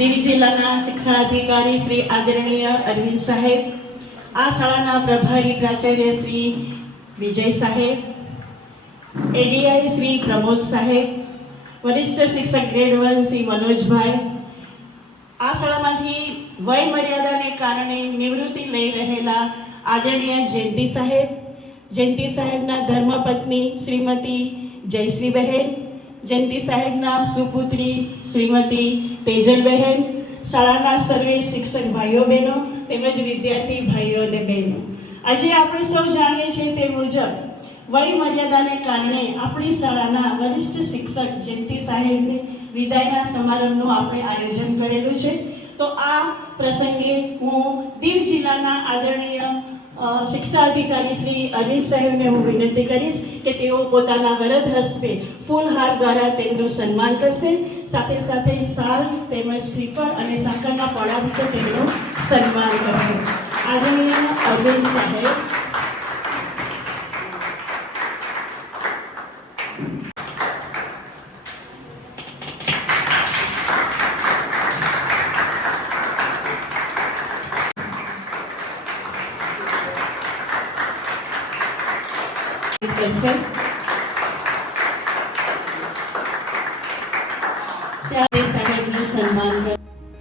દીવ જિલ્લાના શિક્ષણાધિકારી શ્રી આદરણીય અરવિંદ સાહેબ, આ શાળાના પ્રભારી પ્રાચાર્ય શ્રી વિજય સાહેબ, એડીઆઈ શ્રી પ્રમોદ સાહેબ, વરિષ્ઠ શિક્ષક ગ્રેડ વન શ્રી મનોજભાઈ, આ શાળામાંથી વય મર્યાદાને કારણે નિવૃત્તિ લઈ રહેલા આદરણીય જયંતિ સાહેબ, જયંતિ સાહેબના ધર્મપત્ની શ્રીમતી જયશ્રીબહેન જયંતિ સાહેબના સુપુત્રી શ્રીમતી તેજલબહેન, શાળાના સર્વે શિક્ષક ભાઈઓ બહેનો, તેમજ વિદ્યાર્થી ભાઈઓ અને બહેનો. આજે આપણે સૌ જાણીએ છીએ તે મુજબ વય મર્યાદાને કારણે આપણી શાળાના વરિષ્ઠ શિક્ષક જયંતિ સાહેબને વિદાયના સમારંભનું આપણે આયોજન કરેલું છે. તો આ પ્રસંગે હું દીવ જિલ્લાના આદરણીય શિક્ષા અધિકારી શ્રી અનિલ સાહેબને હું વિનંતી કરીશ કે તેઓ પોતાના વરદ હસ્તે ફૂલહાર દ્વારા તેમનું સન્માન કરશે. સાથે સાથે સાલ તેમજ શ્રીફળ અને સાંકળના પડાવ તેમનું સન્માન કરશે. આદરણીય અરવિંદ સાહેબ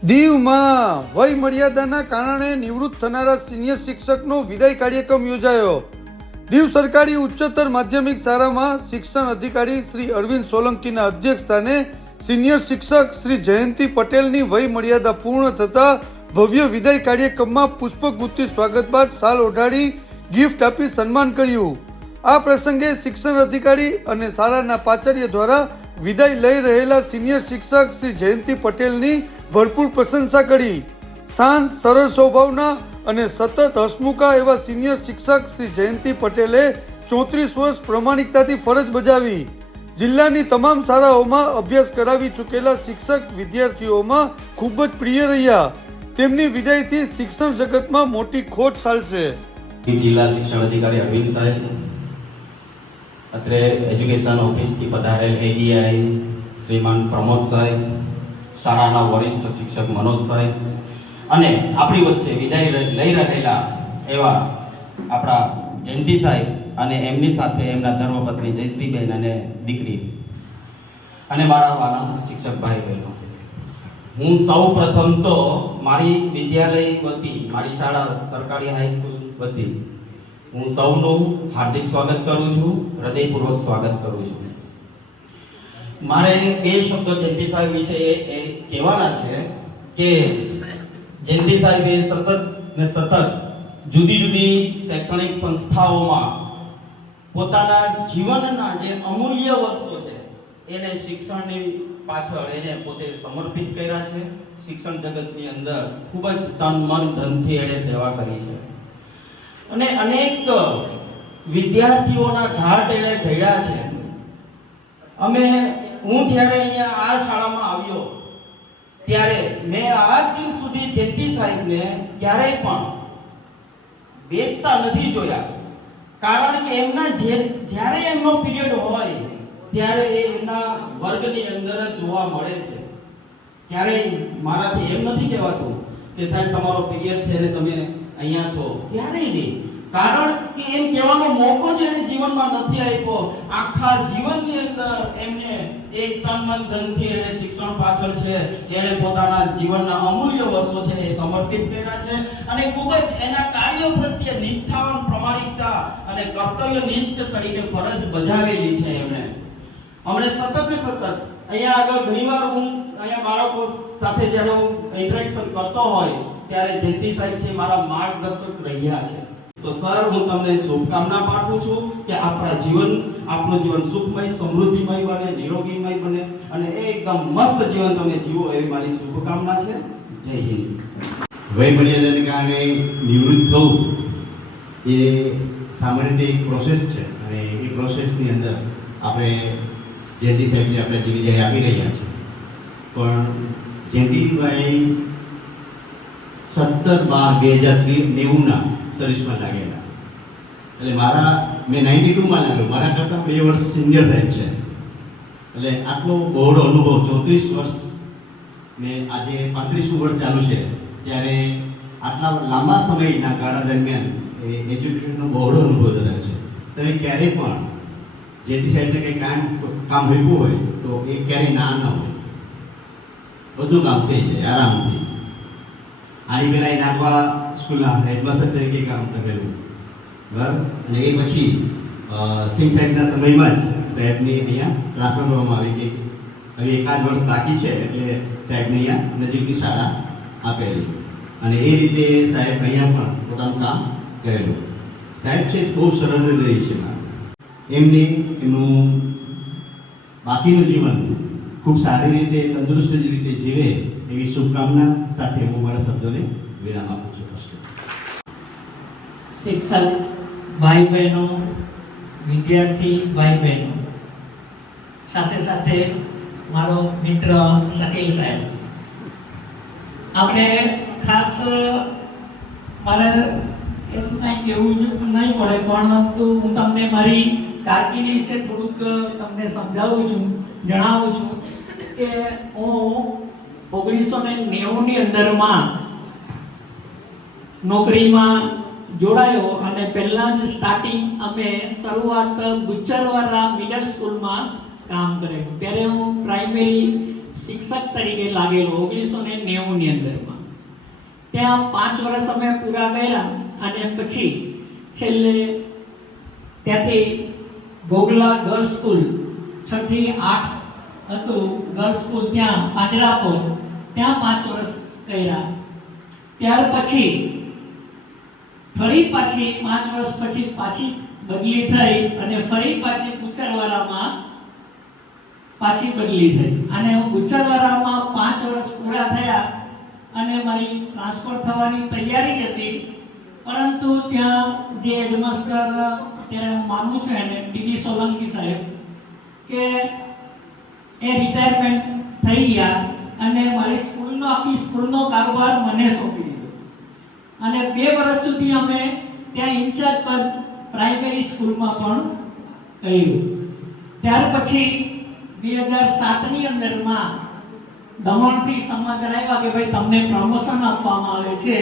દીવમાં વય મર્યાદાના કારણે નિવૃત્ત થનારા સિનિયર શિક્ષકનો વિદાય કાર્યક્રમ યોજાયો. દીવ સરકારી ઉચ્ચતર માધ્યમિક શાળામાં શિક્ષણ અધિકારી શ્રી અરવિંદ સોલંકીના અધ્યક્ષસ્થાને સિનિયર શિક્ષક શ્રી જયંતિ પટેલની વય મર્યાદા પૂર્ણ થતા ભવ્ય વિદાય કાર્યક્રમમાં પુષ્પગુત્તી સ્વાગત બાદ શાલ ઓઢાડી ગિફ્ટ આપી સન્માન કર્યું. આ પ્રસંગે શિક્ષણ અધિકારી અને શાળાના પાચાર્ય દ્વારા વિદાય લઈ રહેલા સિનિયર શિક્ષક શ્રી જયંતિ પટેલની ભરપૂર પ્રશંસા કરી. શાંત સરળ સ્વભાવના અને સતત હસમુખા એવા સિનિયર શિક્ષક શ્રી જયંતિ પટેલે ચોત્રીસ વર્ષ પ્રમાણિકતાથી ફરજ બજાવી. જિલ્લાની તમામ શાળાઓમાં અભ્યાસ કરાવી ચૂકેલા શિક્ષક વિદ્યાર્થીઓમાં ખૂબ જ પ્રિય રહ્યા. તેમની વિદાયથી શિક્ષણ જગતમાં મોટી ખોટ ચાલશે. જિલ્લા શિક્ષણ અધિકારી અરવિંદ સાહેબ અત્રે એજ્યુકેશન ઓફિસથી પધારેલ એડીઆઈ શ્રીમાન પ્રમોદ સાહેબ શાળાના વરિષ્ઠ શિક્ષક મનોજ સાહેબ અને આપણી વચ્ચે વિદાય લઈ રહેલા એવા આપણા જયંતિ સાહેબ અને એમની સાથે એમના ધર્મપત્ની જયશ્રીબેન અને દીકરી અને મારા વાલા શિક્ષક ભાઈ બહેનો હું સૌ પ્રથમ તો મારી વિદ્યાલય વતી મારી શાળા સરકારી હાઈસ્કૂલ વતી હું સૌનું હાર્દિક સ્વાગત કરું છું, હૃદયપૂર્વક સ્વાગત કરું છું. મારે બે શબ્દો જયંતિ સાહેબ વિશે એ એ કહેવાના છે કે જયંતિ સાહેબે સતત ને સતત જુદી જુદી શૈક્ષણિક સંસ્થાઓમાં પોતાના જીવનના જે અમૂલ્ય વર્ષો છે, એને શિક્ષણની પાછળ એને પોતે સમર્પિત કર્યા છે. શિક્ષણ જગતની અંદર ખૂબ જ તન, મન, ધનથી એણે સેવા કરી છે. અને અનેક વિદ્યાર્થીઓના ઘાટ એને ઘડ્યા છે. અમે, હું જ્યારે અહીંયા આ શાળામાં આવ્યો, ત્યારે મેં આજ દિન સુધી જેતી સાહેબને ક્યારેય પણ બેસતા નથી જોયા. કારણ કે એમના જે, જ્યારે એમનો પીરિયડ હોય, ત્યારે એ એમના વર્ગની અંદર જ જોવા મળે છે. ક્યારેય મારાથી એમ નથી કહેવાતું કે સાહેબ, તમારો પીરિયડ છે ને તમે અહીંયા છો. ક્યારેય નહીં. કારણ કે એમ કહેવાનો મોકો જ એને જીવનમાં નથી આપ્યો. આખા જીવનની અંદર એમને એક તન મન ધનથી એને શિક્ષણ પાછળ છે. એને પોતાના જીવનના અમૂલ્ય વર્ષો છે એ સમર્પિત કર્યા છે. અને ખૂબ જ એના કાર્ય પ્રત્યે નિષ્ઠાવાન પ્રમાણિકતા અને કર્તવ્યનિષ્ઠ તરીકે ફરજ બજાવેલી છે એમણે હમણે સતત સતત અહીંયા આગળ ઘણીવાર હું અહીંયા બાળકો સાથે જ્યારે હું ઇન્ટરેક્શન કરતો હોય, ત્યારે જયંતિ સાહેબ છે મારા માર્ગદર્શક રહ્યા છે. તો સર, હું તમને શુભકામના પાઠવું છું કે આપણા જીવન, આપનું જીવન સુખમય, સમૃદ્ધિમય બને, નિરોગીમય બને અને એકદમ મસ્ત જીવન તમે જીવો એવી મારી શુભકામના છે. જય હિન્દ. વય મર્યાદાને કારણે નિવૃત્ત થવું એ સામાન્ય રીતે એક પ્રોસેસ છે અને એ પ્રોસેસની અંદર આપણે જેટી સાહેબને આપણે જીવી આપી રહ્યા છીએ. પણ જેટીભાઈ સત્તર બાર બે હજાર નેવુંના સર્વિસમાં લાગેલા. એટલે મારા, મેં નાઇન્ટી ટુમાં લાગ્યો. મારા કરતાં બે વર્ષ સિનિયર સાહેબ છે. એટલે આટલો બહોળો અનુભવ, ચોત્રીસ વર્ષ મેં આજે પાંત્રીસમું વર્ષ ચાલુ છે, ત્યારે આટલા લાંબા સમયના ગાળા દરમિયાન એ એજ્યુકેશનનો બહોળો અનુભવ ધરાવે છે. તમે ક્યારેય પણ જેથી સાહેબને કંઈ કામ કામ મૂક્યું હોય તો એ ક્યારેય ના, ન હોય. બધું કામ થઈ જાય આરામથી આની પહેલાં એ નાગવા સ્કૂલના હેડમાસ્ટર તરીકે કામ કરેલું. બરાબર? અને એ પછી સિંહ સાહેબના સમયમાં જ સાહેબને અહીંયા ટ્રાન્સફર કરવામાં આવી ગઈ. હવે એકાદ વર્ષ બાકી છે, એટલે સાહેબને અહીંયા નજીકની શાળા આપેલી. અને એ રીતે સાહેબ અહીંયા પણ પોતાનું કામ કરેલું. સાહેબ છે, બહુ સરળ રહી છે એમને એમનું બાકીનું જીવન. ખૂબ સારી રીતે, તંદુરસ્ત રીતે જીવે એવી શુભકામના સાથે હું મારા શબ્દોને વિરામ આપું છું શિક્ષક ભાઈ બહેનો વિદ્યાર્થી ભાઈ બહેનો સાથે સાથે મારો મિત્ર શકીલ સાહેબ. આપણે ખાસ, મારે એમ કાંઈ કહેવું નહીં પડે, પણ હું તમને મારી કારકિર્દી વિશે થોડુંક તમને સમજાવું છું, જણાવું છું કે હું ઓગણીસો ને નેવુંની અંદરમાં નોકરીમાં જોડાયો અને પહેલા જ સ્ટાર્ટિંગ અમે શરૂઆત ગુજરવાલા મિડલ સ્કૂલમાં કામ કરેલું. ત્યારે હું પ્રાઇમરી શિક્ષક તરીકે લાગેલો ઓગણીસો ને નેવુંની અંદરમાં. ત્યાં પાંચ વર્ષ અમે પૂરા કર્યા અને પછી છેલ્લે ત્યાંથી ગોગલા ગર્લ્સ સ્કૂલ છઠ્ઠી આઠ હતું. ગર્લ્સ સ્કૂલ ત્યાં પાંજરાપોર ત્યાં પાંચ વર્ષ કર્યા. ત્યાર પછી, ફરી પાછી, પાંચ વર્ષ પછી પાછી બદલી થઈ અને ફરી પાછી ગુચરવાડામાં પાછી બદલી થઈ. અને હું ઉચ્ચરવાળામાં પાંચ વર્ષ પૂરા થયા અને મારી ટ્રાન્સફર થવાની તૈયારી હતી. ત્યાં જે હેડમાસ્ટર અત્યારે હું માનું છું એને ડીડી સોલંકી સાહેબ, કે એ રિટાયરમેન્ટ થઈ ગયા અને મારી સ્કૂલનો, આખી સ્કૂલનો કારોબાર મને સોંપી દીધો. અને બે વર્ષ સુધી અમે ત્યાં ઇન્ચાર્જ પદ પ્રાઇમરી સ્કૂલમાં પણ કર્યું. ત્યાર પછી બે હજાર સાતની અંદરમાં દમણથી સમાચાર આવ્યા કે ભાઈ તમને પ્રમોશન આપવામાં આવે છે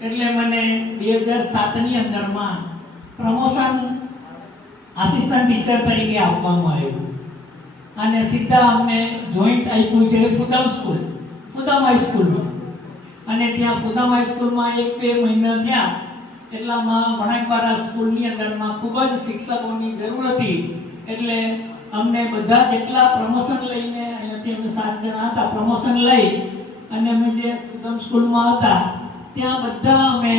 એટલે મને બે હજાર સાતની અંદરમાં પ્રમોશન આસિસ્ટન્ટ ટીચર તરીકે આપવામાં આવ્યું. અને સીધા અમને જોઈન્ટ આપ્યું છે ફુદમ સ્કૂલ, ફુદમ હાઈસ્કૂલમાં અને ત્યાં ફુદમ હાઈસ્કૂલમાં એક બે મહિના થયા. એટલામાં વણાકવાડા સ્કૂલની અંદરમાં ખૂબ જ શિક્ષકોની જરૂર હતી. એટલે અમને બધા જેટલા પ્રમોશન લઈને અહીંયાથી અમે સાત જણા હતા, પ્રમોશન લઈ અને અમે જે ફુદમ સ્કૂલમાં હતા ત્યાં બધા અમે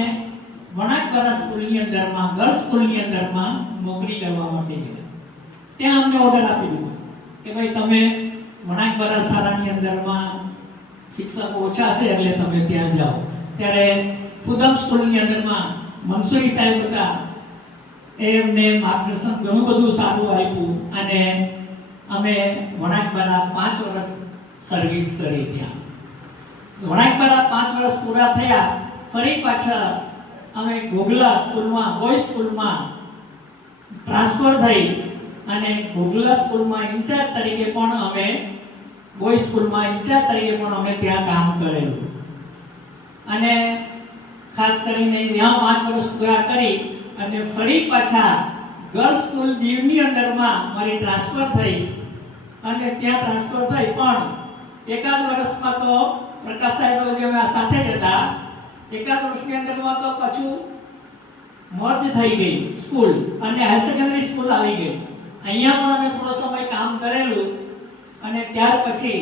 વણાકવાડા સ્કૂલની અંદરમાં, ગર્લ્સ સ્કૂલની અંદરમાં નોકરી કરવા માટે ગયા. ત્યાં અમને ઓર્ડર આપી દીધો કે ભાઈ તમે વણાકવાડા શાળાની અંદરમાં શિક્ષકો ઓછા છે એટલે તમે ત્યાં જાઓ. ત્યારે ફુદમ સ્કૂલની અંદરમાં મનસુરી સાહેબ હતા. એમને માર્ગદર્શન ઘણું બધું સારું આપ્યું અને અમે વણાકવાડા પાંચ વર્ષ સર્વિસ કરી ત્યાં. વણાકવાડા પાંચ વર્ષ પૂરા થયા ફરી પાછા અમે ગોગલા સ્કૂલમાં બોય સ્કૂલમાં ટ્રાન્સફર થઈ અને ગોગલા સ્કૂલમાં ઇન્ચાર્જ તરીકે પણ અમે બોય સ્કૂલમાં ઇન્ચાર્જ તરીકે પણ અમે ત્યાં કામ કરેલું. અને ખાસ કરીને ત્યાં પાંચ વર્ષ પૂરા કરી અને ફરી પાછા ગર્લ્સ સ્કૂલ દીવની અંદરમાં મારી ટ્રાન્સફર થઈ. અને ત્યાં ટ્રાન્સફર થઈ પણ એકાદ વર્ષમાં તો પ્રકાશ સાહેબ સાથે જ હતા. એકાદ વર્ષની અંદરમાં તો પાછું મર્જ થઈ ગઈ સ્કૂલ અને હાયર સેકન્ડરી સ્કૂલ આવી ગઈ. અહીંયા પણ અમે થોડો સમય કામ કરેલું અને ત્યાર પછી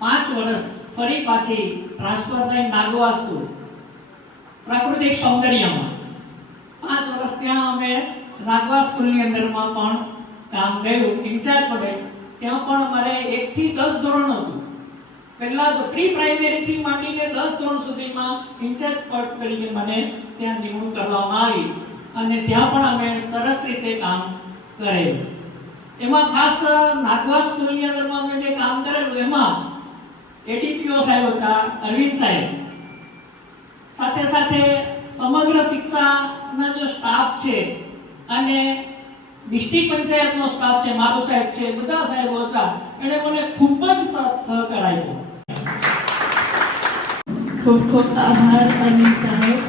પાંચ વર્ષ ફરી પાછી ટ્રાન્સફર થઈ નાગવા સ્કૂલ પ્રાકૃતિક સૌંદર્યમાં. પાંચ વર્ષ ત્યાં અમે નાગવા સ્કૂલની અંદરમાં પણ કામ કર્યું. ઇન્ચાર્જ પડે ત્યાં પણ અમારે એકથી દસ ધોરણ હતું. પહેલા તો પ્રી પ્રાઇમરી થી માંડીને દસ ધોરણ સુધીમાં ઇન્ચાર્જ પદ તરીકે મને ત્યાં નિમણૂક કરવામાં આવી અને ત્યાં પણ અમે સરસ રીતે કામ કરેલું. એમાં ખાસ નાગવા સ્કૂલની અંદરમાં અમે જે કામ કરેલું, એમાં એડીપીઓ સાહેબ હતા, અરવિંદ સાહેબ. સાથે સાથે સમગ્ર શિક્ષાના જો સ્ટાફ છે અને ડિસ્ટ્રિક્ટ પંચાયતનો સ્ટાફ છે, મારો સાહેબ છે, બધા સાહેબો હતા, એણે મને ખૂબ જ સહકાર આપ્યો. ખૂબ ખૂબ આભાર અરવિંદ સાહેબ.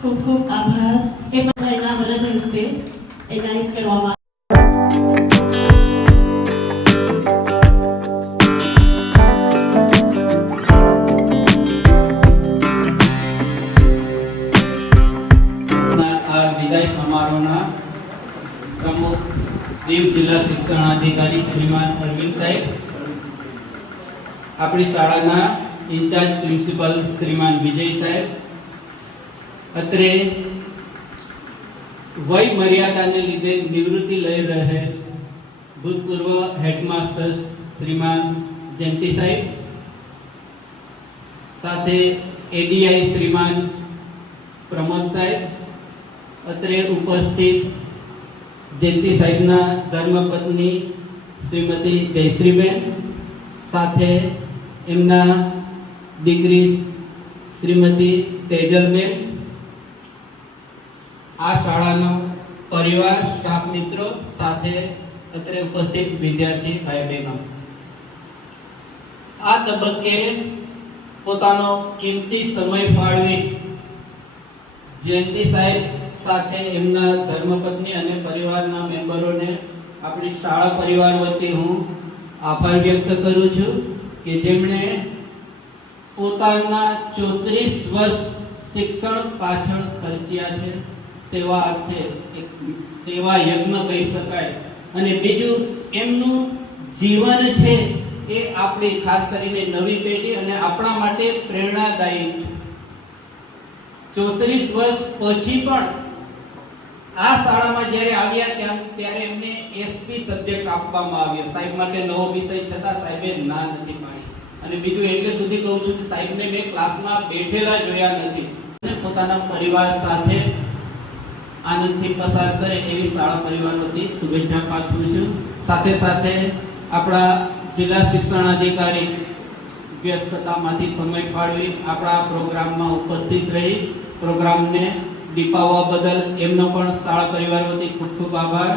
ખૂબ ખૂબ આભાર. એ બધા એના વરદ હસ્તે એનાયત કરવામાં વિદાય સમારોહના પ્રમુખ દીવ જિલ્લા શિક્ષણ અધિકારી શ્રીમાન અરવિંદ સાહેબ. આપણી શાળાના ઇન્ચાર્જ પ્રિન્સિપલ શ્રીમાન વિજય સાહેબ. અત્રે વય મર્યાદાને લીધે નિવૃત્તિ લઈ રહે ભૂતપૂર્વ હેડમાસ્ટર શ્રીમાન જયંતિ સાહેબ. સાથે એડીઆઈ શ્રીમાન પ્રમોદ સાહેબ. અત્રે ઉપસ્થિત જયંતિ સાહેબના ધર્મપત્ની શ્રીમતી જયશ્રીબેન. સાથે એમના દીકરી શ્રીમતી તેજલબેન, આ શાળાનો પરિવાર, સ્ટાફ મિત્રો સાથે અત્રે ઉપસ્થિત વિદ્યાર્થી ભાઈ બહેનો આ તબક્કે પોતાનો કિંમતી સમય ફાળવી જયંતિ સાહેબ સાથે એમના ધર્મપત્ની અને પરિવારના મેમ્બરોને આપણી શાળા પરિવાર વતી હું આભાર વ્યક્ત કરું છું કે જેમણે પોતાના ચોત્રીસ વર્ષ શિક્ષણ પાછળ ખર્ચ્યા છે. સેવા અર્થે એક સેવા યજ્ઞ કહી શકાય. અને બીજું, એમનું જીવન છે એ આપણી ખાસ કરીને નવી પેઢી અને આપણા માટે પ્રેરણાદાયી ચોત્રીસ વર્ષ પછી પણ આ શાળામાં જ્યારે આવ્યા ત્યાં, ત્યારે એમને એસપી સબ્જેક્ટ આપવામાં આવ્યો. સાહેબ માટે નવો વિષય છતાં સાહેબે ના નથી પાડી અને બીજું એટલે સુધી કહું છું કે સાહેબને મેં ક્લાસમાં બેઠેલા જોયા નથી. અને પોતાના પરિવાર સાથે આનંદથી પસાર કરે એવી શાળા પરિવાર વતી શુભેચ્છા પાઠવું છું. સાથે સાથે આપણા જિલ્લા શિક્ષણ અધિકારી વ્યસ્તતામાંથી સમય ફાળવી આપણા પ્રોગ્રામમાં ઉપસ્થિત રહી. પ્રોગ્રામને દીપાવવા બદલ એમનો પણ શાળા પરિવાર વતી ખૂબ ખૂબ આભાર.